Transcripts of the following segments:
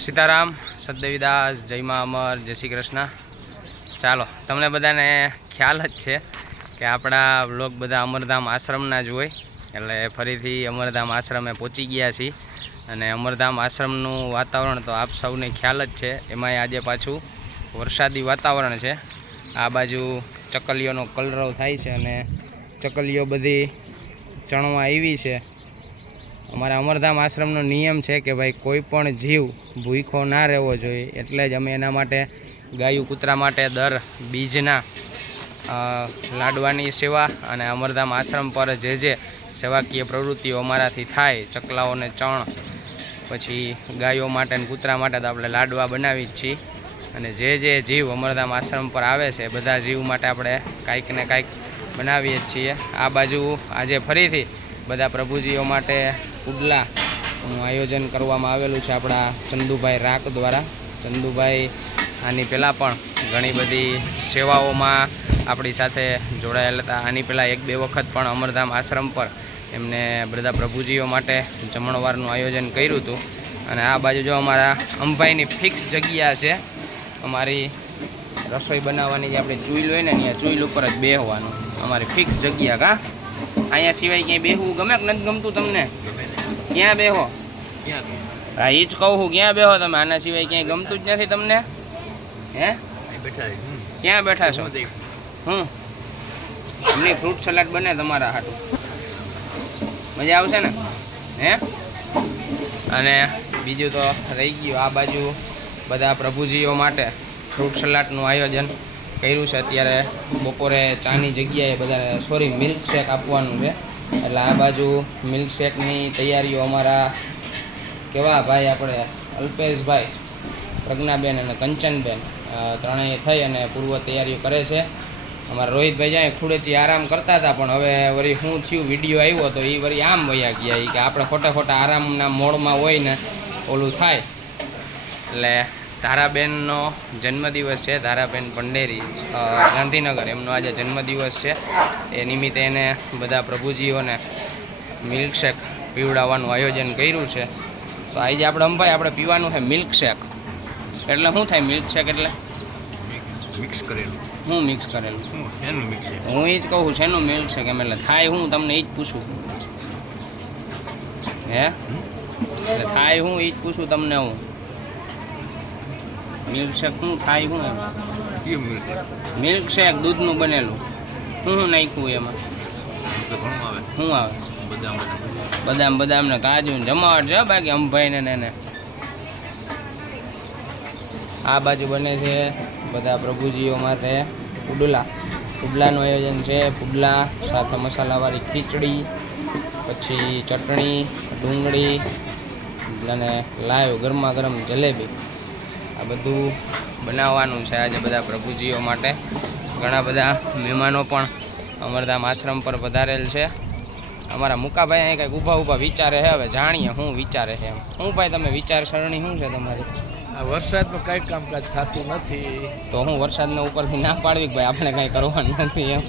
સીતારામ, સદદેવીદાસ, જય મા અમર, જય શ્રી કૃષ્ણ। ચાલો, તમને બધાને ખ્યાલ જ છે કે આપણા વ્લોગ બધા અમરધામ આશ્રમના જ હોય, એટલે ફરીથી અમરધામ આશ્રમે પહોંચી ગયા છીએ। અને અમરધામ આશ્રમનું વાતાવરણ તો આપ સૌને ખ્યાલ જ છે, એમાંય આજે પાછું વરસાદી વાતાવરણ છે। આ બાજુ ચકલીઓનો કલરવ થાય છે અને ચકલીઓ બધી ચણવા આવી છે। અમારા અમરધામ આશ્રમનો નિયમ છે કે ભાઈ કોઈ પણ જીવ ભૂખો ના રહેવો જોઈએ, એટલે જ અમે એના માટે ગાયું કૂતરા માટે દર બીજના લાડવાની સેવા અને અમરધામ આશ્રમ પર જે સેવાકીય પ્રવૃત્તિઓ અમારાથી થાય, ચકલાઓને ચણ, પછી ગાયો માટે અને કૂતરા માટે તો આપણે લાડવા બનાવી જ છીએ। અને જે જીવ અમરધામ આશ્રમ પર આવે છે બધા જીવ માટે આપણે કાંઈક ને કાંઈક બનાવીએ જ છીએ। આ બાજુ આજે ફરીથી બધા પ્રભુજીઓ માટે પુડલાનું આયોજન કરવામાં આવેલું છે આપણા ચંદુભાઈ રાક દ્વારા। ચંદુભાઈ આની પહેલાં પણ ઘણી બધી સેવાઓમાં આપણી સાથે જોડાયેલા હતા। આની પહેલાં 1-2 વખત પણ અમરધામ આશ્રમ પર એમને બધા પ્રભુજીઓ માટે જમણવારનું આયોજન કર્યું હતું। અને આ બાજુ જો અમારા અંભાઈની ફિક્સ જગ્યા છે, અમારી રસોઈ બનાવવાની જે આપણે ચૂલ હોય ને ત્યાં ચૂલ ઉપર જ બેસવાનું, અમારી ફિક્સ જગ્યા। કા અહીંયા સિવાય ક્યાંય બેસવું ગમે કે નથી ગમતું તમને? ક્યાં બેહો? હા, એ જ કહું છું, ક્યાં બેહો તમે? આના સિવાય ક્યાંય ગમતું જ નથી તમને? હે, ક્યાં બેઠા છો? એમની ફ્રૂટ સલાડ બને તમારા હાટું, મજા આવશે ને? હે, અને બીજું તો રહી ગયું, આ બાજુ બધા પ્રભુજીઓ માટે ફ્રૂટ સલાડનું આયોજન કર્યું છે। અત્યારે બપોરે ચાની જગ્યાએ બધા મિલ્ક શેક આપવાનું છે, એટલે આ બાજુ મિલ્ક શેકની તૈયારીઓ અમારા કેવા ભાઈ આપણે અલ્પેશભાઈ, પ્રજ્ઞાબેન અને કંચનબેન ત્રણેય થઈ અને પૂર્વ તૈયારીઓ કરે છે। અમારા રોહિતભાઈ જાય ખૂણેથી આરામ કરતા હતા, પણ હવે વળી શું થયું, વિડીયો આવ્યો તો એ વળી આમ વયા ગયા, એ કે આપણે ખોટા આરામના મોડમાં હોય ને ઓલું થાય। એટલે ધારાબેનનો જન્મદિવસ છે, ધારાબેન પંડેરી ગાંધીનગર, એમનો આજે જન્મદિવસ છે। એ નિમિત્તે એને બધા પ્રભુજીઓને મિલ્કશેક પીવડાવવાનું આયોજન કર્યું છે। તો આજે આપણે અંભાઈ આપણે પીવાનું છે મિલ્કશેક। એટલે શું થાય મિલ્કશેક? એટલે મિક્સ કરેલું। હું મિક્સ કરેલું? શેનું મિક્સ? હું એ જ કહું છું, શેનું મિલ્કશેક એમ? એટલે થાય હું તમને એ જ પૂછું, હે એટલે થાય હું એ જ પૂછું તમને હું, મિલ્કશેક શું થાય શું એમ? કયું મિલ્ક? મિલ્કશેક દૂધનું બનેલું, શું નાખ્યું એમાં? તો ઘણું આવે। શું આવે? બદામ બદામ ને કાજુ ને જમાવટ છે બાકી અંભાઈને ને। આ બાજુ બને છે બધા પ્રભુજીઓ માટે પુડલાનું આયોજન છે। પુડલા સાથે મસાલાવાળી ખીચડી, પછી ચટણી, ડુંગળી અને લાઈવ ગરમા ગરમ જલેબી, આ બધું બનાવવાનું છે આજે બધા પ્રભુજીઓ માટે। ઘણા બધા મહેમાનો પણ અમરધામ આશ્રમ પર પધારેલ છે। અમારા મુકાભાઈ અહીં કંઈક ઊભા વિચારે છે, હવે જાણીએ શું વિચારે છે એમ। શું ભાઈ તમે વિચારસરણી શું છે તમારી? આ વરસાદનું કંઈ કામકાજ થતું નથી, તો હું વરસાદના ઉપરથી ના પાડવી કે ભાઈ આપણે કાંઈ કરવાનું નથી એમ?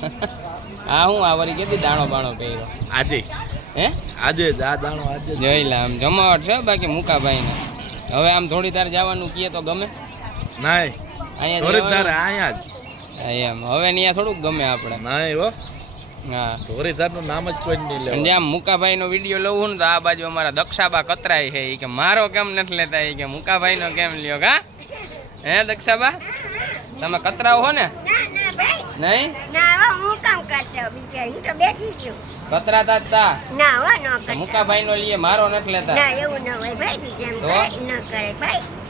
હા, હું આ વળી કીધી દાણો બાણો પહેર્યો આજે જ હે? આજે જ આ દાણો આજે જ જોઈ લે, આમ જમાવટ છે બાકી મુકાભાઈને। હવે આમ થોડી તાર જવાનું કીએ તો ગમે? નાય ધોરીધાર અહીંયા જ એમ હવે ત્યાં થોડુંક ગમે આપણે? નાય હો, હા, ધોરીધારનું નામ જ કોઈ નહીં અને લેવું। જેમ મુકાભાઈનો વિડીયો લઉં ને તો આ બાજુ અમારા દક્ષાબા કતરાય છે, એ કે મારો કેમ નથી લેતા, એ કે મુકાભાઈનો કેમ લ્યો? કા હે દક્ષાબા, તમે કતરાવ હો ને? નહીં કતરાતા જ તા મુકાભાઈનો લીએ, મારો નથી લેતા?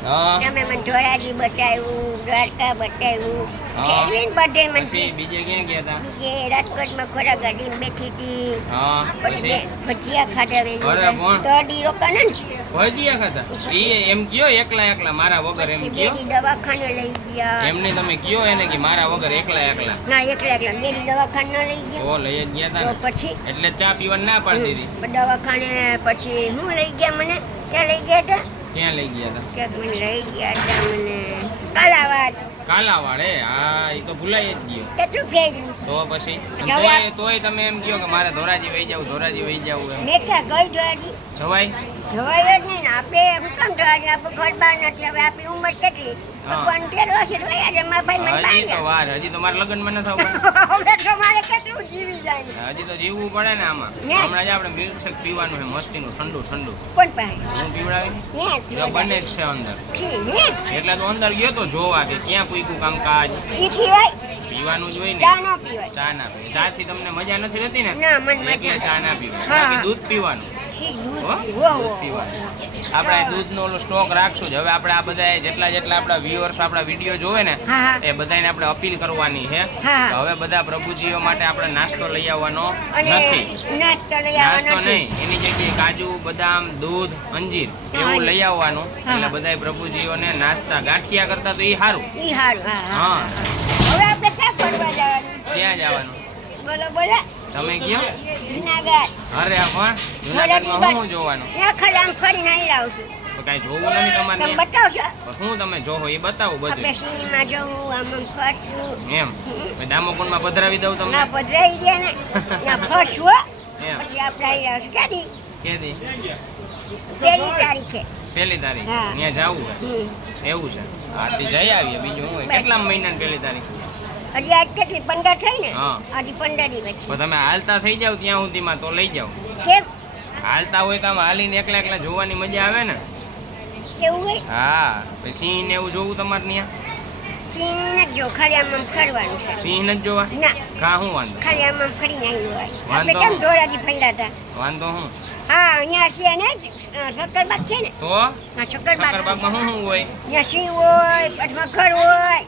હા, ધોરાજી બતાવ્યું, દ્વારકા બતાવ્યું, પછી બીજે ક્યાં ગયા હતા? રાજકોટમાં ખોરા ગાડીમાં બેઠી હતી, હા, પછી ભજીયા ખાધા, અરે પણ તોડી રોકાને ભજીયા ખાતા? એ એમ કયો એકલા મારા વગર, એમ કયો? દવાખાને લઈ ગયા એમને તમે કયો એને કે મારા વગર એકલા ના, એકલા મેરી દવાખાને લઈ ગયા, તો લઈ જ ગયા તો હતા પછી એટલે ચા પીવાની ના પાડી દીધી? દવાખાને પછી હું લઈ ગયા મને, ક્યાં લઈ ગયા હતા? ક્યાં લઈ ગયા હતા? ક્યાંક મને લઈ ગયા હતા, મને કાલાવાડ? હા, એ તો ભૂલાઈ જ ગયો। કેટલું ફેર્યું તો પછી તોય તમે એમ કહો કે મારે ધોરાજી વહી જાવ એમ મેં ક્યાં ગઈ જોવાજી જવાય? જોવાય જ નહીં ને આપણે હું કેમ જોવા આપણે ઘર બહાર નથી હવે આપણી ઉંમર કેટલી હા. ભગવાન તેરો છે જોયા છે મારા ભાઈ મને હજી તો બાળ્યા. વાર હજી તો મારા લગ્નમાં ન થવા હવે તો મારે કેટલું જીવી જાય હજી તો જીવવું પડે ને આમાં ને. હમણાં જ આપણે મિલ્કશેક પીવાનું છે મસ્તીનું ઠંડુ ઠંડુ કોણ પાસે હું પીવડાવી ને જો બને જ છે અંદર છી ને એટલે તો અંદર ગયો તો જોવા કે ક્યાં પૂગ્યું કામકાજ ઈ પીવાય પીવાનું જ હોય ને ચા ન પીવાય ચા ના પીવાય ચા થી તમને મજા નથી રહેતી ને ના મને એટલે મજા ચા ના પીવાય હા. બાકી દૂધ પીવાનું છી હો? દૂધ દૂધ પીવાનું આપણે દૂધનો ઓલો સ્ટોક રાખશું જ હવે આપણે આ બધા જેટલા આપણા વ્યુઅર્સ આપણા વિડીયો જોવે ને હા હા એ બધાને આપણે અપીલ કરવાની છે હા. તો હવે બધા પ્રભુજીઓ માટે આપણે નાસ્તો લઈ આવવાનો અને નથી નાસ્તો લઈ નાસ્તો આવવાનો નહીં એની જગ્યાએ કાજુ બદામ દૂધ અંજીર એવું લઈ આવવાનું હા. એટલે બધાય પ્રભુજીઓને નાસ્તા ગાંઠિયા કરતા તો એ સારું ઈ હારું હા હા હવે આપણે ક્યાં ફરવા જવાનું ક્યાં જવાનું બોલો બોલો તમે કયો જુનાગઢ અરે પણ જુનાગઢમાં શું જોવાનું ત્યાં ખરી આમ ફરીને આવી આવશું તો કાંઈ જોવું નથી તમારે તમે ત્યાં? બતાવશો પણ શું તમે જોવો એ બતાવું આપણે બધું સિનેમા જોવું આમ આમ ફરશું એમ પછી દામોકુંડમાં પધરાવી દઉં તમને ના પધરાઈ ગયા ને ત્યાં ફરશું હો. એમ પછી આપણે આવી આવશું ક્યાંથી કેદી 1 તારીખે પહેલી તારીખ હા. ત્યાં જવું હમ. છે એવું છે આથી જઈ આવીએ બીજું શું હોય કેટલા મહિનાની પહેલી તારીખ હજી આજ કેટલી 15 થઈ ને હા. હજી 15 દી પછી પણ તમે હાલતા થઈ જાવ ત્યાં સુધીમાં તો લઈ જાઓ કેમ હાલતા હોય તો આમ હાલીને એકલા એકલા જોવાની મજા આવે ને કેવું હોય હા પછી સિંહ ને એવું જોવું તમારે ત્યાં સિંહ નથી જો ખાલી આમ આમ ફરવાનું છે સિંહ નથી જોવા ના કા શું વાંધો ખાલી આમ આમ ફરીને આવ્યું હોય આપણે વાંધો કેમ ધોરાજી ફર્યા હતા વાંધો શું હા અહીંયા છે ને શક્કરબાગ છે ને તો હા શક્કરબાગ શક્કરબાગમાં શું હોય ત્યાં સિંહ હોય પછી મગર હોય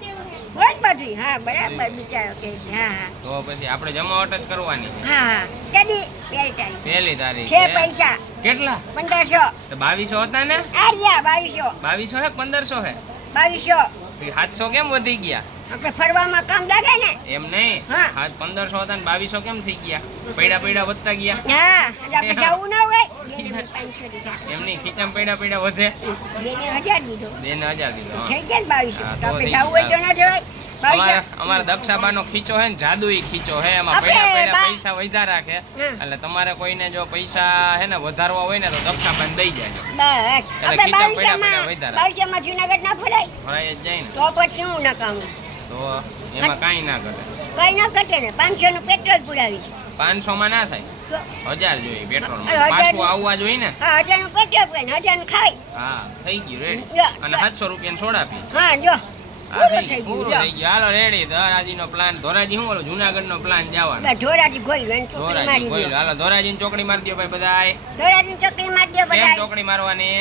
હોય જ બધી હા બરાબર બિચારો કે છે. હા હા તો પછી આપણે જમાવટ જ કરવાની હા હા કદી 2 તારીખ પહેલી તારીખ છે પૈસા કેટલા 1500 તો 2200 હતા ને આર્યા 2200 2200 હે 1500 હે 2200 700 કેમ વધી ગયા આપણે ફરવામાં કામ લાગે ને એમ નહીં હા. આજ 1500 હતા ને 2200 કેમ થઈ ગયા પૈડા વધતા ગયા હા એટલે આપણે જવું ના હોય બેને 500 દીધા એમ નહીં ખીચામાં પૈડા વધે બેને 1000 દીધો બેને 1000 દીધો હા. થઈ ગયા ને 2200 હા, તો તો આપણે થઈ જવું હોય તો ના જવાય અમારા દક્ષાબાનો ખીચો હે ને જાદુઈ ખીચો હે એમાં આપણે પૈડા બા- પૈસા વધ્યા રાખે હા. એટલે તમારે કોઈને જો પૈસા હે ને વધારવા હોય ને તો દક્ષાબાન દઈ જાય બસ એટલે આપણે ખીચા પૈડા વધારે. 2200 જુનાગઢ ના ફરાય ભરાય જ જાય ને તો પછી હું ના કામ તો એમાં કાંઈ ના કરે કઈ ના ઘટે ને 500 નું પેટ્રોલ પુરાવી 500 માં ના થાય તો 1000 જોઈએ પેટ્રોલ અરે, 1000 પાછું આવવા જોઈએ ને હા 1000 નું પેટ્રોલ પુરાવીને 1000 નું ખાઈ હા થઈ ગયું રેડી યા, અને 700 રૂપિયા સોડા પી હા જો હા પૂરું થઈ થઈ ગયું પૂરું ગયું થઈ ગયું હાલો રેડી ધોરાજી નો પ્લાન ધોરાજી શું બોલો જુનાગઢ નો પ્લાન જવાનો બસ ધોરાજી ગોઈ વેન ચોકડી ધોરાજી મારી કોઈ દો હાલો ધોરાજી ની ચોકડી મારી દો ભાઈ બધાય ધોરાજી ચોકડી મારી દો કેમ બધા ચોકડી મારવાની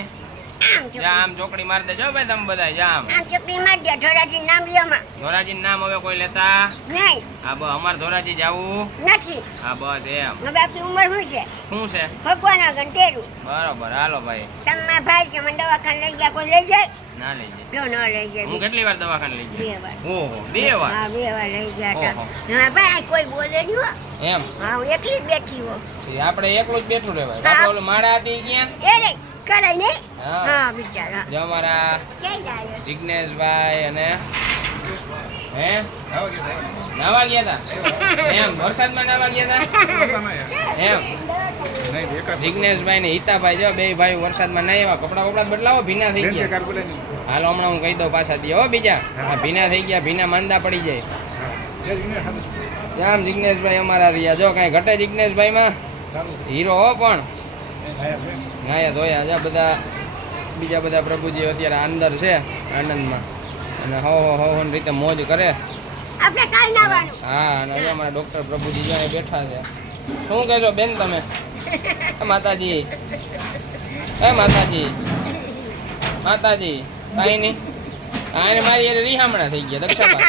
આમ ચોકડી. જામ ચોકડી મારી દેજો ભાઈ તમે બધા જામ આમ ચોકડી મારી દો ધોરાજી નામ લ્યોમાં ધોરાજી નામ હવે કોઈ લેતા નહીં હા બસ અમારે ધોરાજી જવું નથી હા બસ એમ હવે આપણી ઉંમર શું છે શું છે ભગવાન આગળ તેરું બરોબર હાલો ભાઈ તમે મારા ભાઈ છે મને દવાખાને લઈ ગયા કોઈ લઈ જાય ના લઈ જાય જો ન લઈ જાય હું કેટલી વાર દવાખાને લઈ બે જાય વાર ઓહો 2 વાર હા 2 વાર લઈ ગયા હતા ઓહો. હા ભાઈ કોઈ બોલે નહીં હો એમ હા હું એકલી જ બેઠી હો એ આપણે એકલું જ બેઠું રહેવાય હા. બાપા ઓલું માળા હતી ક્યાં એ રે કરાય નહીં હા. હા બિચારા જો અમારા ક્યાં જાય જિજ્ઞેશભાઈ અને હે નાવા ગયા હતા એમ વરસાદમાં નાવા ગયા હતા એમ જિજ્ઞેશભાઈ ને હિતાભાઈ જો બે ભાઈ વરસાદમાં નહીં આવ્યા કપડા કપડા બદલાવો ભીના થઈ ગયા હાલો હમણાં હું કહી દઉં પાછા દે હો બીજા આ ભીના થઈ ગયા ભીના માંદા પડી જાય આમ જિજ્ઞેશભાઈ અમારા રહ્યા જો કાંઈ ઘટે જિજ્ઞેશભાઈમાં હીરો હો પણ નાયા ધોયા જા બધા બીજા બધા પ્રભુજી અત્યારે અંદર છે આનંદમાં અને હો ની રીતે મોજ કરે આપણે કાઈ ના વાનું હા અને અહીંયા અમારા ડૉક્ટર પ્રભુજી જો અહીં બેઠા છે શું કહેશો બેન તમે એ માતાજી એ માતાજી માતાજી કાંઈ નહીં આને મારી એ રીહામણા થઈ ગયા દક્ષાબા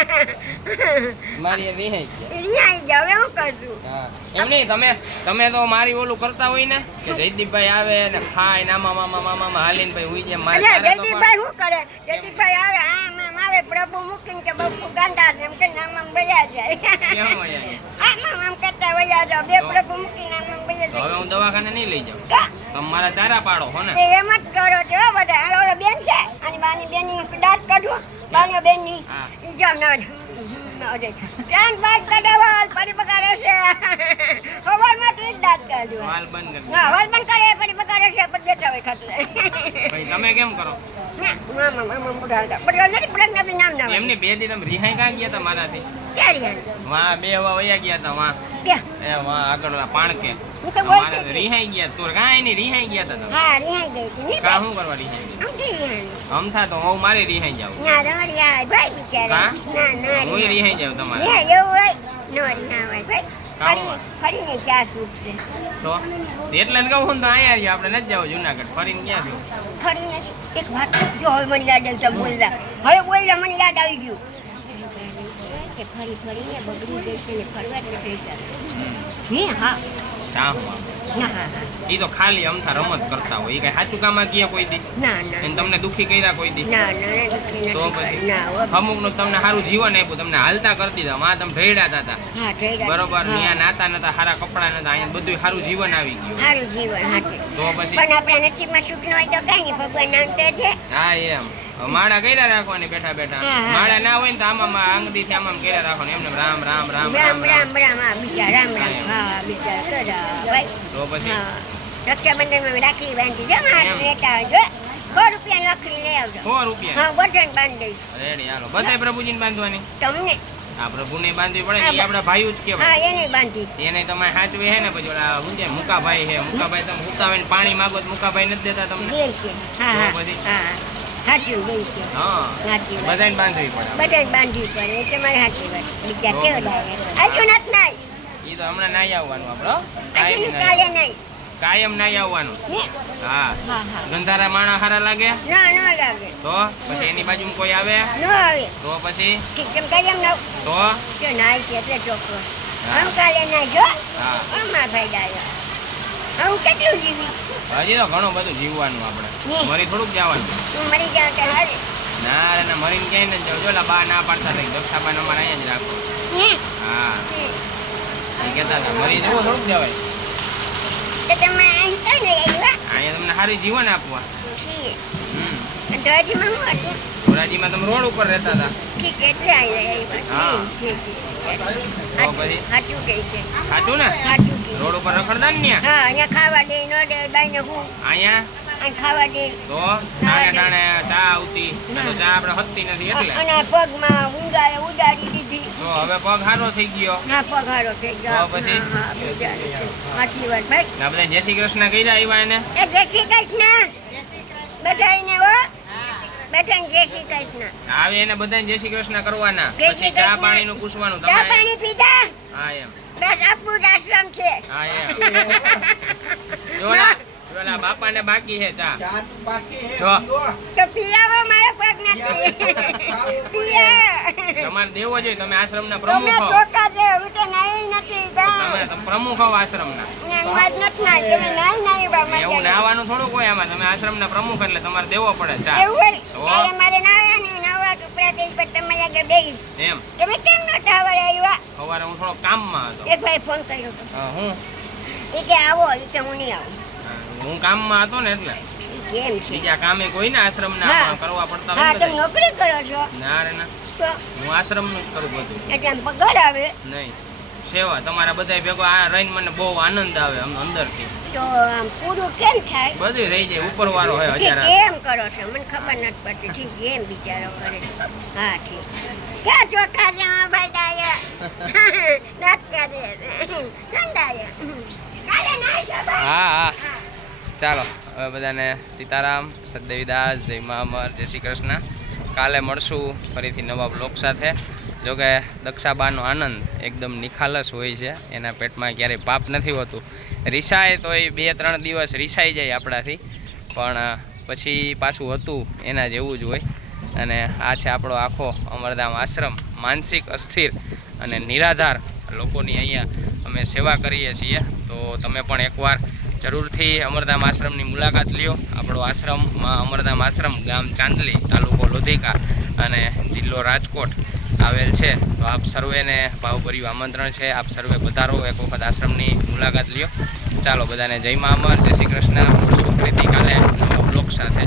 મારી એ રીહાઈ ગયા રિયાઈ જાવ હું કરશું હા એમ નહીં તમે તો મારી ઓલું કરતા હોય ને કે જયદીપભાઈ આવે ને ખાય ને મામા હાલીને ભાઈ હુઈ જાય મારે અરે તારે તો જયદીપભાઈ શું કરે જયદીપભાઈ આવે આમ આવે પ્રભુ મૂકીને કે બપુ ગાંડા છે એમ કે આમ આમ બજા જાય કેમ હોય યાર? આમ આમ કરતા વયા જાવ બે પ્રભુ મૂકીને આમ આમ બજા તો હવે જાય હું દવાખાને નહીં લઈ જાઉં કા તમે મારા ચારા પાડો હો ને તે એમ જ કરો છો બધા હાલો ઓલો બેન છે અને બાની બેનની દાંત કાઢો બાની બેનની હા. ઈ જાવ ના ચાંદ બાદ કડાવાલ પડી બગાડે છે હવારમાં તો જ દાંત કાઢ્યો વાલ બંધ કરી હા વાલ બંધ કરે પડી બગાડે છે પણ બેઠા હોય ખાતરે ભાઈ તમે કેમ કરો મામા બગાડતા બગાડ નથી બગાડ નથી નામ નામ એમને બે દી તમે રિહાઈ કાં ગયા હતા મારાથી ક્યારે વાં બે હવા વયા ગયા હતા વાં ક્યાં એ વાં આગળ ઓલા પાણકે હું તો બોલતી મારા રિહાઈ ગયા તો કાંઈ નહીં રિહાઈ ગયા હતા તમે હા રિહાઈ ગઈ હતી નહીં કાં શું કરવા રિહાઈ ગયા આમ કે રિહાઈ અમથા તો હું મારે રિહાઈ જાવ ના રિહાઈ ભાઈ બિચારા હા? ના ના હું રિહાઈ જાવ તમારે રિહાઈ એવું હોય નો રિહાઈ ભાઈ કામ ફરીને ચા સૂપ છે તો એટલે જ કહું ને તો અહીંયા રહ્યો આપણે નથી જવું જુનાગઢ ફરીને ક્યાં થયું ફરીને એક વાત જો હવે મને યાદ આવી તમે બોલ્યા હવે બોલ્યા મને યાદ આવી ગયું કે ફરી ફરીને બગડી ગઈ છે ને ફરવા જ નથી જતા હે હા ચા હું ના હા હા એ તો ખાલી અમથા રમત કરતા હોય એ કઈ સાચું કામ ગયા કોઈ દી ના ના એને તમને દુખી કર્યા કોઈ દી ના ના દુઃખી તો નથી પછી ના હો. અમુક નું તમને સારું જીવન આપ્યું તમને હાલતા કરતી હતા માં તમે ઢેડાતા હતા હા થઈ ગયા બરોબર ત્યાં નાતા નતા સારા કપડા નતા અહીંયા બધું સારું જીવન આવી ગયું સારું જીવન હાથે તો પછી પણ આપણા નસીબમાં સુખ ન હોય તો કઈ નહીં ભગવાન નામતો છે હા એમ માળા કર્યા રાખવાની બેઠા બેઠા હા, હા. માળા ના હોય ને તો આમાં આંગળી થી આમાં કર્યા રાખવાનું એમને રામ રામ રામ રામ રામ રામ રામ હા બીજા રામ રામ હા બીજા કરા ભાઈ તો પછી હા રક્ષાબંધનમાં રાખી બાંધી જો એમ. હાથ લેતા આવજો 100 રૂપિયા રાખડી લઈ આવજો 100 રૂપિયા હા બટન બાંધી દઈશ રેડી હાલો બધાય પ્રભુજીને બાંધવાની તમને આ પ્રભુને બાંધવી પડે ને એ આપણા ભાઈઓ જ હા કહેવાય એને બાંધી એને તમારે સાચવે હે ને પછી ઓલા શું છે મુકાભાઈ હે મુકાભાઈ તમે ઉતાવીને પાણી માગો તો મુકાભાઈ નથી દેતા તમને દે છે હા તો હા પછી? હા સાચું દે છે હા સાચી વાત બધાને બાંધવી પડે બટન બાંધવી પડે એ તમારી સાચી વાત બીજા તો કેવો લાગે આજુ નથી નાઈ એ તો હમણાં નાઈ આવવાનું આપણો આજુ કાયમ કાલે નહીં કાયમ નાઈ આવવાનું હે? હા હા હા ગંધારા માણા હારા લાગે ના ન લાગે તો પછી એની બાજુમાં કોઈ આવે ન આવે તો પછી ઠીક તેમ કરી એમ ન તો જો નાઈ છે એટલે ચોખ્ખો હા. હું કાલે નાઈ જો હા અમારા ભાઈ ડાયો હું કેટલું જીવી હજી તો ઘણું બધું જીવવાનું આપણે હમ. મરી થોડુંક જવાનું હું મરી જાઉં તો હારે ના રે ના મરીને ક્યાંય નથી જવું જો ઓલા બા ના પાડતા હતા દક્ષાબાન અમારે અહીંયા જ રાખો હે? હા હે. એ કહેતા હતા મરી જવું થોડુંક જવાય તો તમે અહીં કઈ નહીં આવ્યા અહીંયા તમને સારું જીવન આપવા છીએ હમ અને ધોરાજીમાં શું હતું ધોરાજીમાં તમે રોડ ઉપર રહેતા હતા ઠીક એટલે આવી આવ્યા હા. ઠીક, ઠીક. તો પછી સાચું કહે છે સાચું ને સાચું કહે રોડ ઉપર રખડતા ને ન્યા? હા અહીંયા ખાવા દે ન દે બાઈને હું અહીંયા અહીં ખાવા દે તો ટાણે ટાણે ચા આવતી આ તો ચા આપણે હતતી નથી એટલે અને પગમાં ઊંઘાએ ઉડાડી દીધી તો હવે પગ સારો થઈ ગયો ના પગારો થઈ ગયો તો પછી? હા, હા, બિચારી. સાચી વાત ભાઈ આ બધા જય શ્રી કૃષ્ણ કઈ આવ્યા એને એ જય શ્રી કૃષ્ણ બધાઈને હો બધાને જય શ્રી કૃષ્ણ આવે એને બધાને જય શ્રી કૃષ્ણ કરવાના જય શ્રી પછી ચા કૃષ્ણ. પાણીનું પૂછવાનું ચા તમે પાણી પીધા હા એમ બસ અપૂર્વ આશ્રમ છે હા એમ જોલા જોલા બાપાને બાકી છે ચા જો તો પીયાવો મારા પગ નથી પીયા તમારે દેવો જોઈએ તમે આશ્રમના તમે પ્રમુખ હો ચોખા છે હું તો નાઈ નથી તમે પ્રમુખ હો આશ્રમના વાત નથી નાઈ તમે નાઈ નાઈ બાબા એવું નાવાનું થોડું કોઈ આમાં તમે આશ્રમના પ્રમુખ એટલે તમારે દેવો પડે ચા એવું હોય તો? ત્યારે મારે નાવાનું નવા કપડા થઈ પર તમારી આગળ બેહીશ એમ તમે કેમ નતા આવડે આવ્યા સવારે હું થોડો કામમાં હતો એક ભાઈ ફોન કર્યો હતો હું એ કે આવો એ કે હું નહીં આવું હું કામમાં હતો ને એટલે એ કેમ છે બીજા કામે કોઈ ને આશ્રમના હા. કરવા પડતા હા હોય તમે ને નોકરી કરો છો ના રે ના તો હું આશ્રમનું જ કરું બધું એટલે આમ પગાર આવે નહીં સેવા તમારા બધા ભેગો આ રહીને મને બહુ આનંદ આવે આમ અંદરથી તો આમ પૂરું કેમ થાય બધું રહી જાય ઉપર વાળો હોય ઠીક હજાર એમ કરો છો મને ખબર નથી પડતી ઠીક એમ બિચારો કરે છે. હા ઠીક ક્યાં ચોખા છે હા ભાઈ ડાયા નાટ કરે ડાયા કાલે નાઈ છો ભાઈ હા હા ચાલો હવે બધાને સીતારામ સદદેવીદાસ જય મા અમર જય શ્રી કૃષ્ણ કાલે મળશું ફરીથી નવા બ્લોગ સાથે જોકે દક્ષાબાનો આનંદ એકદમ નિખાલસ હોય છે એના પેટમાં ક્યારેય પાપ નથી હોતું રીસાય તો એ 2-3 દિવસ રીસાઈ જાય આપણાથી પણ પછી પાછું હતું એના જેવું જ હોય અને આ છે આપણો આખો અમરધામ આશ્રમ માનસિક અસ્થિર અને નિરાધાર લોકોની અહીંયા અમે સેવા કરીએ છીએ તો તમે પણ એકવાર જરૂરથી અમરધામ આશ્રમની મુલાકાત લ્યો આપણો આશ્રમ અમરધામ આશ્રમ ગામ ચાંદલી તાલુકો લોધિકા અને જિલ્લો રાજકોટ આવેલ છે તો આપ સર્વેને ભાવભર્યું આમંત્રણ છે આપ સર્વે પધારો એક વખત આશ્રમની મુલાકાત લ્યો ચાલો બધાને જય મા અમર જય શ્રી કૃષ્ણ મળશું ફરીથી કાલે નવા બ્લોગ સાથે